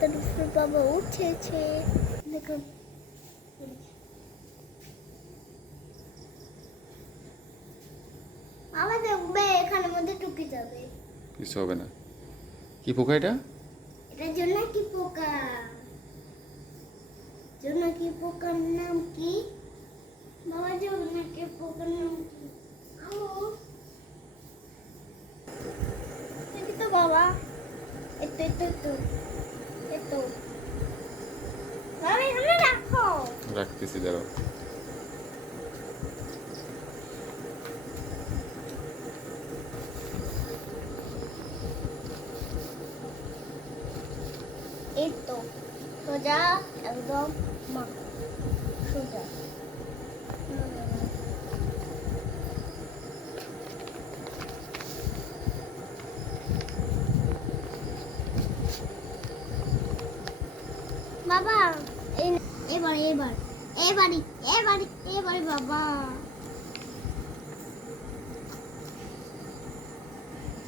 ছাতার উপর বাবা উঠেছে দেখুন বাবা দেখবে এখানে মধ্যে টুকে যাবে। কিছু হবে না। কি পোকা এটা? এটার জন্য কি পোকা। জন্য কি পোকার নাম কি? বাবা জন্য কি পোকার নাম কি? আমু দেখি তো বাবা। এতো এতো এতো এতো বাবা এখানে রাখো রাখতেছি দাঁড়াও। সোজা একদম সোজা। বাবা। এবার এবার এবারই এবারই এবারই বাবা।